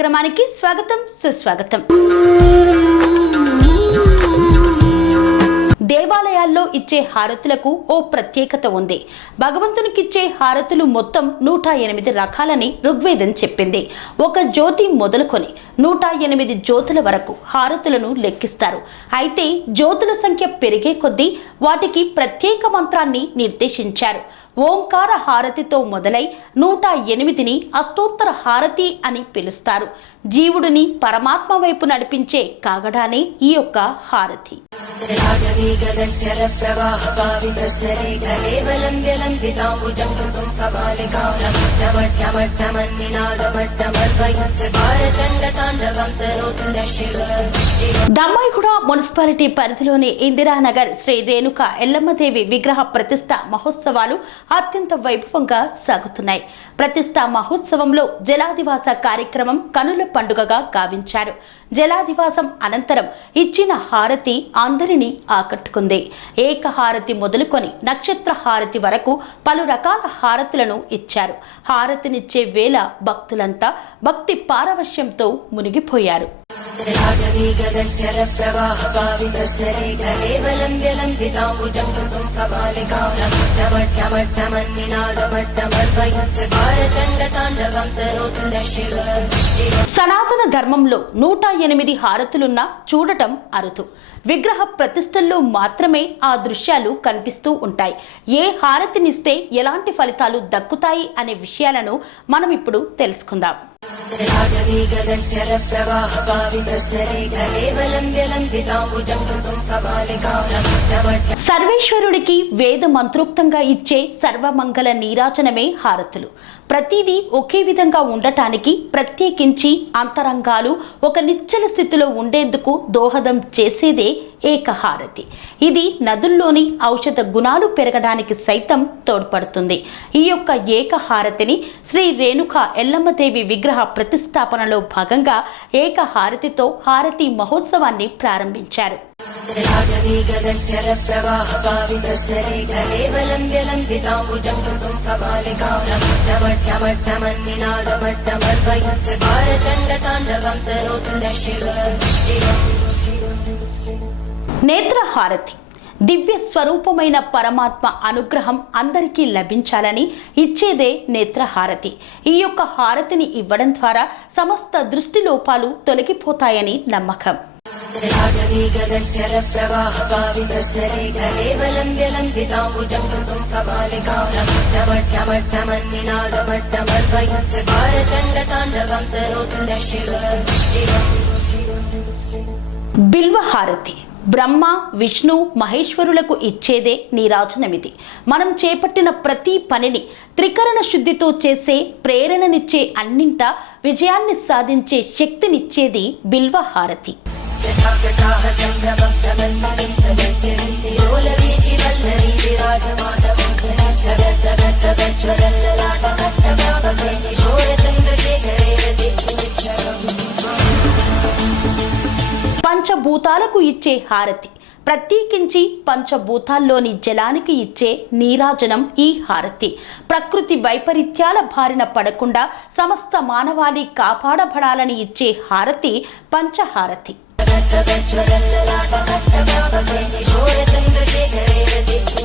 కార్యక్రమానికి స్వాగతం సుస్వాగతం. దేవాలయాల్లో ఇచ్చే హారతులకు ఓ ప్రత్యేకత ఉంది. భగవంతునికిచ్చే హారతులు మొత్తం నూట ఎనిమిది రకాలని ఋగ్వేదం చెప్పింది. ఒక జ్యోతి మొదలుకొని నూట ఎనిమిది జ్యోతుల వరకు హారతులను లెక్కిస్తారు. అయితే జ్యోతుల సంఖ్య పెరిగే కొద్దీ వాటికి ప్రత్యేక మంత్రాన్ని నిర్దేశించారు. ఓంకార హారతితో మొదలై నూట ఎనిమిదిని అష్టోత్తర హారతి అని పిలుస్తారు. జీవుడిని పరమాత్మ వైపు నడిపించే కాగడానే ఈ యొక్క హారతి. जलागवीगगज्जल प्रवाह पावितस्तरे कलेवलम्ब्य लम्बिताम्बुजम् कृतुम् कपालिकामट्टमट्टमन्निनादमट्टमर्वयुच्चकार चण्डताण्डवम् तनोतु न शिव शिव దమ్మాయిగూడ మున్సిపాలిటీ పరిధిలోని ఇందిరానగర్ శ్రీ రేణుక ఎల్లమ్మదేవి విగ్రహ ప్రతిష్ట మహోత్సవాలు అత్యంత వైభవంగా సాగుతున్నాయి ప్రతిష్టా మహోత్సవంలో జలాదివాస కార్యక్రమం కనుల పండుగగా గావించారు. జలాదివాసం అనంతరం ఇచ్చిన హారతి అందరినీ ఆకట్టుకుంది. ఏక హారతి మొదలుకొని నక్షత్ర హారతి వరకు పలు రకాల హారతులను ఇచ్చారు. హారతినిచ్చే వేళ భక్తులంతా భక్తి పారవశ్యంతో మునిగిపోయారు. जलागवीगगज्जल प्रवाह पावितस्तरे कलेवलम्ब्य लम्बिताम्बुजम् कृतुम् कपालिकामट्टमट्टमन्निनादमट्टमर्वयुच्चकार चण्डताण्डवम् तनोतु न शिव शिव సనాతన ధర్మంలో నూట ఎనిమిది హారతులున్నా చూడటం అరుదు విగ్రహ ప్రతిష్టల్లో మాత్రమే ఆ దృశ్యాలు కనిపిస్తూ ఉంటాయి ఏ హారతినిస్తే ఎలాంటి ఫలితాలు దక్కుతాయి అనే విషయాలను మనం ఇప్పుడు తెలుసుకుందాం जलागवीगगज्जल प्रवाह पावितस्तरे कलेवलम्ब्य लम्बिताम्बुजम् कृतुम् कपालिकामट्टमट्ट సర్వేశ్వరుడికి వేద మంత్రోక్తంగా ఇచ్చే సర్వమంగళ నీరాజనమే హారతులు ప్రతిదీ ఒకే విధంగా ఉండటానికి ప్రత్యేకించి అంతరంగాలు ఒక నిశ్చల స్థితిలో ఉండేందుకు దోహదం చేసేదే ఏకహారతి. ఇది నదుల్లోని ఔషధ గుణాలు పెరగడానికి సైతం తోడ్పడుతుంది. ఈ యొక్క ఏకహారతిని శ్రీ రేణుక ఎల్లమ్మదేవి విగ్రహ ప్రతిష్టాపనలో భాగంగా ఏకహారతితో హారతి మహోత్సవాన్ని ప్రారంభించారు. जलागवीगगज्जल प्रवाह पावितस्तरे कलेवलम्ब्य लम्बिताम्बुजम् कृतुम् कपालिकामट्टमट्टमन्निनादमट्टमर्वयुच्चकार चण्डताण्डवम् तनोतु न शिव शिव నేత్రహారతి దివ్య స్వరూపమైన పరమాత్మ అనుగ్రహం అందరికీ లభించాలని ఇచ్చేదే నేత్రహారతి ఈ యొక్క హారతిని ఇవ్వడం ద్వారా సమస్త దృష్టి లోపాలు తొలగిపోతాయని నమ్మకం जलागवीगगज्जल प्रवाह पावितस्तरे कलेवलम्ब्य लम्बिताम्बुजम् कृतुम् कपालिकामट्टमट्टमन्निनादमट्टमर्वयुच्चकार चण्डताण्डवम् तनोतु न शिव शिव బిల్వహారతి బ్రహ్మ విష్ణు మహేశ్వరులకు ఇచ్చేదే నీరాజనమిది మనం చేపట్టిన ప్రతి పనిని త్రికరణ శుద్ధితో చేసే ప్రేరణనిచ్చే అన్నింటా విజయాన్ని సాధించే శక్తినిచ్చేది బిల్వహారతి పంచభూతాలకు ఇచ్చే హారతి. ప్రత్యేకించి పంచభూతాల్లోని జలానికి ఇచ్చే నీరాజనం ఈ హారతి. ప్రకృతి వైపరీత్యాల బారిన పడకుండా సమస్త మానవాళి కాపాడబడాలని ఇచ్చే హారతి పంచహారతి. నట వెచ్చ వెల్లలాట నట్ట భావ చంద్రశేఖరే దిక్కు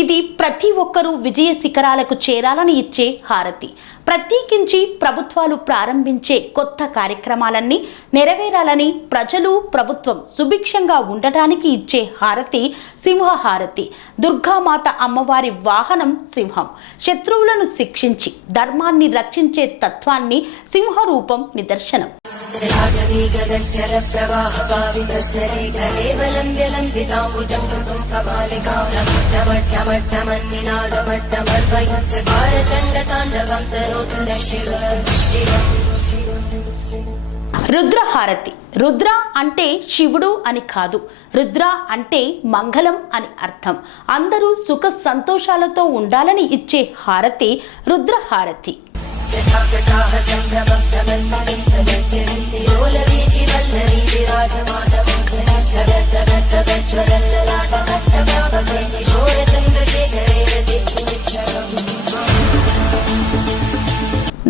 ఇది ప్రతి ఒక్కరూ విజయ శిఖరాలకు చేరాలని ఇచ్చే హారతి. ప్రత్యేకించి ప్రభుత్వాలు ప్రారంభించే కొత్త కార్యక్రమాలన్నీ నెరవేరాలని ప్రజలు ప్రభుత్వం సుభిక్షంగా ఉండటానికి ఇచ్చే హారతి సింహ హారతి దుర్గామాత అమ్మవారి వాహనం సింహం. శత్రువులను శిక్షించి ధర్మాన్ని రక్షించే తత్వాన్ని సింహ రూపం నిదర్శనం. जलागवीगगज्जल प्रवाह पावितस्तरे कलेवलम्ब्य लम्बिताम्बुजम् कृतुम् कपालिकामट्टमट्टमन्निनादमट्टमर्वयुच्चकार चण्डताण्डवम् तनोतु न शिव शिव రుద్రహారతి రుద్ర అంటే శివుడు అని కాదు రుద్ర అంటే మంగళం అని అర్థం అందరూ సుఖ సంతోషాలతో ఉండాలని ఇచ్చే హారతి రుద్రహారతి జాగతాహ సంభ్రమగ్రమన్మగంతగంతియోల వీచి వల్లరి విరాజమాతమోదగతగతగతగజ్వలల్లలాటగతగాభగై కిశోర చంద్రశేఖరే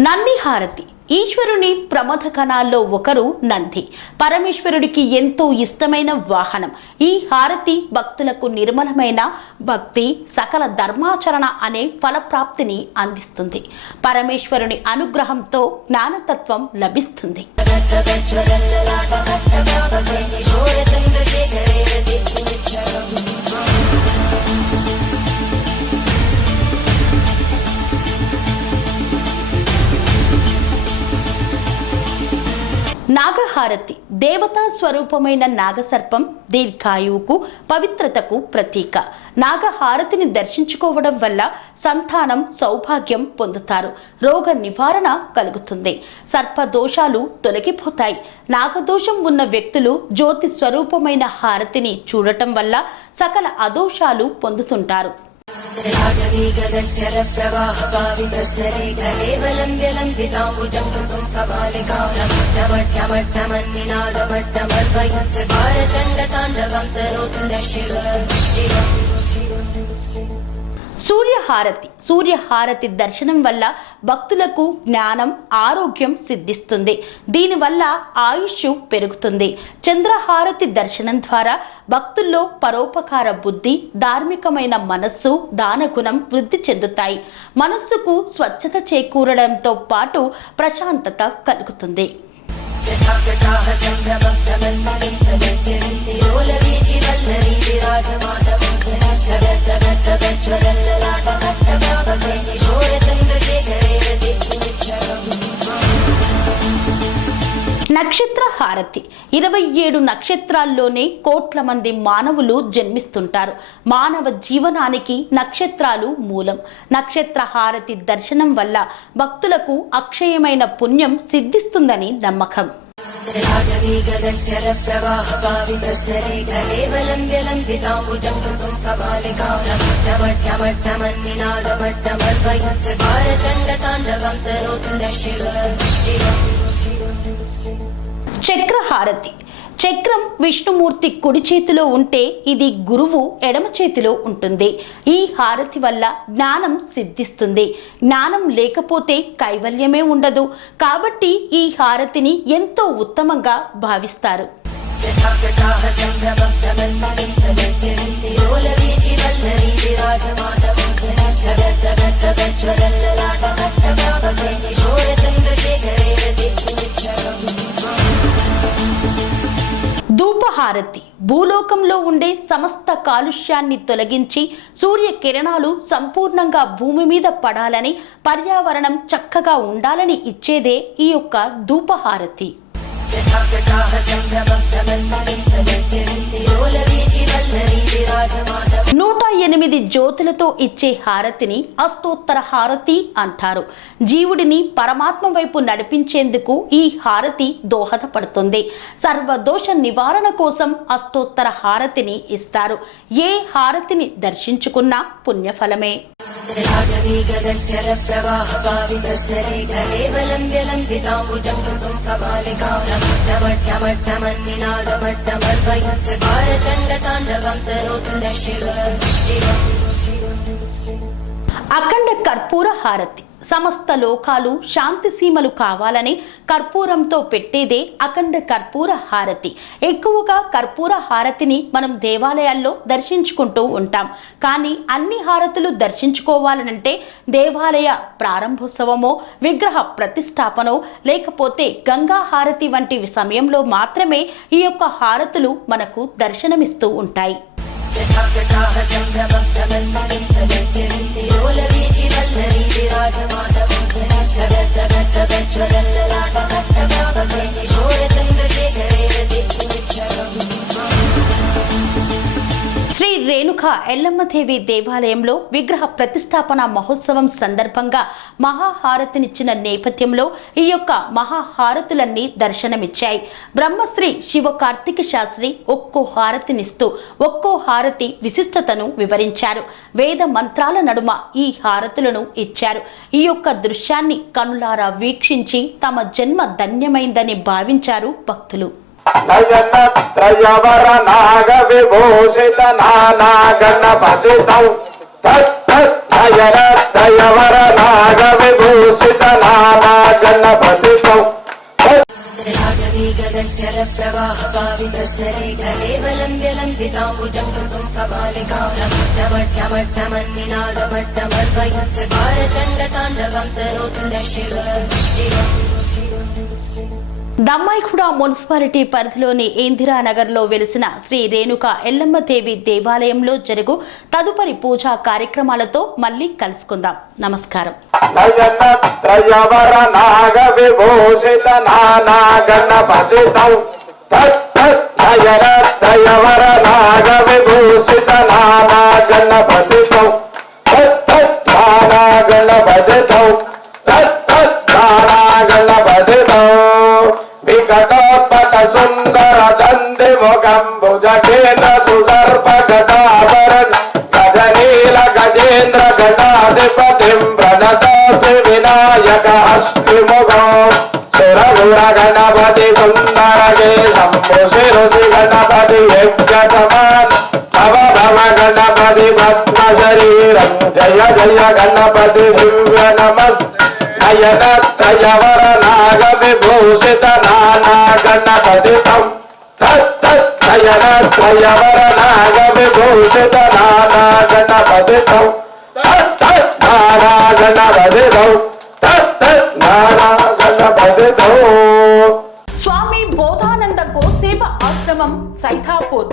నంది హారతి. ఈశ్వరుని ప్రమథ కణాల్లో ఒకరు నంది. పరమేశ్వరుడికి ఎంతో ఇష్టమైన వాహనం. ఈ హారతి భక్తులకు నిర్మలమైన భక్తి సకల ధర్మాచరణ అనే ఫలప్రాప్తిని అందిస్తుంది. పరమేశ్వరుని అనుగ్రహంతో జ్ఞానతత్వం లభిస్తుంది. హారతి. దేవతా స్వరూపమైన నాగసర్పం దీర్ఘాయువుకు పవిత్రతకు ప్రతీక. నాగహారతిని దర్శించుకోవడం వల్ల సంతానం సౌభాగ్యం పొందుతారు. రోగ నివారణ కలుగుతుంది. సర్ప దోషాలు తొలగిపోతాయి. నాగదోషం ఉన్న వ్యక్తులు జ్యోతి స్వరూపమైన హారతిని చూడటం వల్ల సకల అదోషాలు పొందుతుంటారు. प्रवाहपावितस्तरेकलेवलम्ब्यलम्बिताम्बुजम् कपालिकालमट्टमट्टमट्टमन्निनादमट्टमर्वयञ्चकारचण्डताण्डवम् तरोतु न शिव शिव సూర్యహారతి సూర్యహారతి దర్శనం వల్ల భక్తులకు జ్ఞానం ఆరోగ్యం సిద్ధిస్తుంది. దీనివల్ల ఆయుష్ పెరుగుతుంది. చంద్రహారతి దర్శనం ద్వారా భక్తుల్లో పరోపకార బుద్ధి ధార్మికమైన మనస్సు దానగుణం వృద్ధి చెందుతాయి. మనస్సుకు స్వచ్ఛత చేకూరడంతో పాటు ప్రశాంతత కలుగుతుంది. రాజమాత నక్షత్ర హారతి. ఇరవై ఏడు నక్షత్రాల్లోనే కోట్ల మంది మానవులు జన్మిస్తుంటారు. మానవ జీవనానికి నక్షత్రాలు మూలం. నక్షత్ర హారతి దర్శనం వల్ల భక్తులకు అక్షయమైన పుణ్యం సిద్ధిస్తుందని నమ్మకం. ప్రవాహ చక్రహారతి. చక్రం విష్ణుమూర్తి కుడి చేతిలో ఉంటే ఇది గురువు ఎడమ చేతిలో ఉంటుంది. ఈ హారతి వల్ల జ్ఞానం సిద్ధిస్తుంది. జ్ఞానం లేకపోతే కైవల్యమే ఉండదు. కాబట్టి ఈ హారతిని ఎంతో ఉత్తమంగా భావిస్తారు. ధూపహారతి భూలోకంలో ఉండే సమస్త కాలుష్యాన్ని తొలగించి సూర్య కిరణాలు సంపూర్ణంగా భూమి మీద పడాలని పర్యావరణం చక్కగా ఉండాలని ఇచ్చేదే ఈ యొక్క ధూపహారతి. నూట ఎనిమిది జ్యోతులతో ఇచ్చే హారతిని అస్తోత్తర హారతి అంటారు. జీవుడిని పరమాత్మ వైపు నడిపించేందుకు ఈ హారతి దోహదపడుతుంది. సర్వదోష నివారణ కోసం అస్తోత్తర హారతిని ఇస్తారు. ఏ హారతిని దర్శించుకున్నా పుణ్యఫలమే. जलागवीगगज्जल प्रवाह पावितस्तरे कलेवलम्ब्य लम्बिताम्बुजम् कृतुम् कपालिका नवट्टमट्टमन्निनादमट्टमर्वयच्चकार चण्डताण्डवम् तरोतु न शिव शिव అఖండ కర్పూర హారతి సమస్త లోకాలు శాంతి సీమలు కావాలని కర్పూరంతో పెట్టేదే అఖండ కర్పూర హారతి. ఎక్కువగా కర్పూర హారతిని మనం దేవాలయాల్లో దర్శించుకుంటూ ఉంటాం. కానీ అన్ని హారతులు దర్శించుకోవాలనంటే దేవాలయ ప్రారంభోత్సవమో విగ్రహ ప్రతిష్టాపనో లేకపోతే గంగా హారతి వంటి సమయంలో మాత్రమే ఈ యొక్క హారతులు మనకు దర్శనమిస్తూ ఉంటాయి. చంద్రశేఖరే శ్రీ రేణుక ఎల్లమ్మదేవి దేవాలయంలో విగ్రహ ప్రతిష్టాపన మహోత్సవం సందర్భంగా మహాహారతినిచ్చిన నేపథ్యంలో ఈ యొక్క మహాహారతులన్నీ దర్శనమిచ్చాయి. బ్రహ్మశ్రీ శివ కార్తీక శాస్త్రి ఒక్కో హారతినిస్తూ ఒక్కో హారతి విశిష్టతను వివరించారు. వేద మంత్రాల నడుమ ఈ హారతులను ఇచ్చారు. ఈ యొక్క దృశ్యాన్ని కనులారా వీక్షించి తమ జన్మ ధన్యమైందని భావించారు భక్తులు. నయన త్రయవర నాగ విభూషిత నానా గణపతి నయన త్రయవర నాగ విభూషిత నానా గణపతి జలాగరీగజర ప్రవాహ పావితస్తరేకలేవలంబ్యలంబితాంబుజం కృతుం కపాలికాం శివ శివ దమ్మాయిఖుడ మున్సిపాలిటీ పరిధిలోని ఇందిరానగర్లో వెలిసిన శ్రీ రేణుక ఎల్లమ్మదేవి దేవాలయంలో జరుగు తదుపరి పూజా కార్యక్రమాలతో మళ్ళీ కలుసుకుందాం. నమస్కారం. వికటోత్పట సుందర దండి ముఖం భుజకేన సుసర్ప గదాభరణ గజనీల గజేంద్ర గణాధిపతిం ప్రణతోసి వినాయక అస్మి ముఖో సురగుర గణపతి సుందరగే శంభు శిరుసి గణపతి యజ్ఞ సమాన్ భవ భవ గణపతి పద్మ శరీరం జయ జయ గణపతి దివ్య నమస్ నయన నాగ విభూషిత నానా గణపతితం నయన త్రయవర నాగ విభూషిత నానా గణపతితం నానా గణపతితం నానా గణపతితం స్వామి బోధానంద గోసేవ ఆశ్రమం సైథాపూర్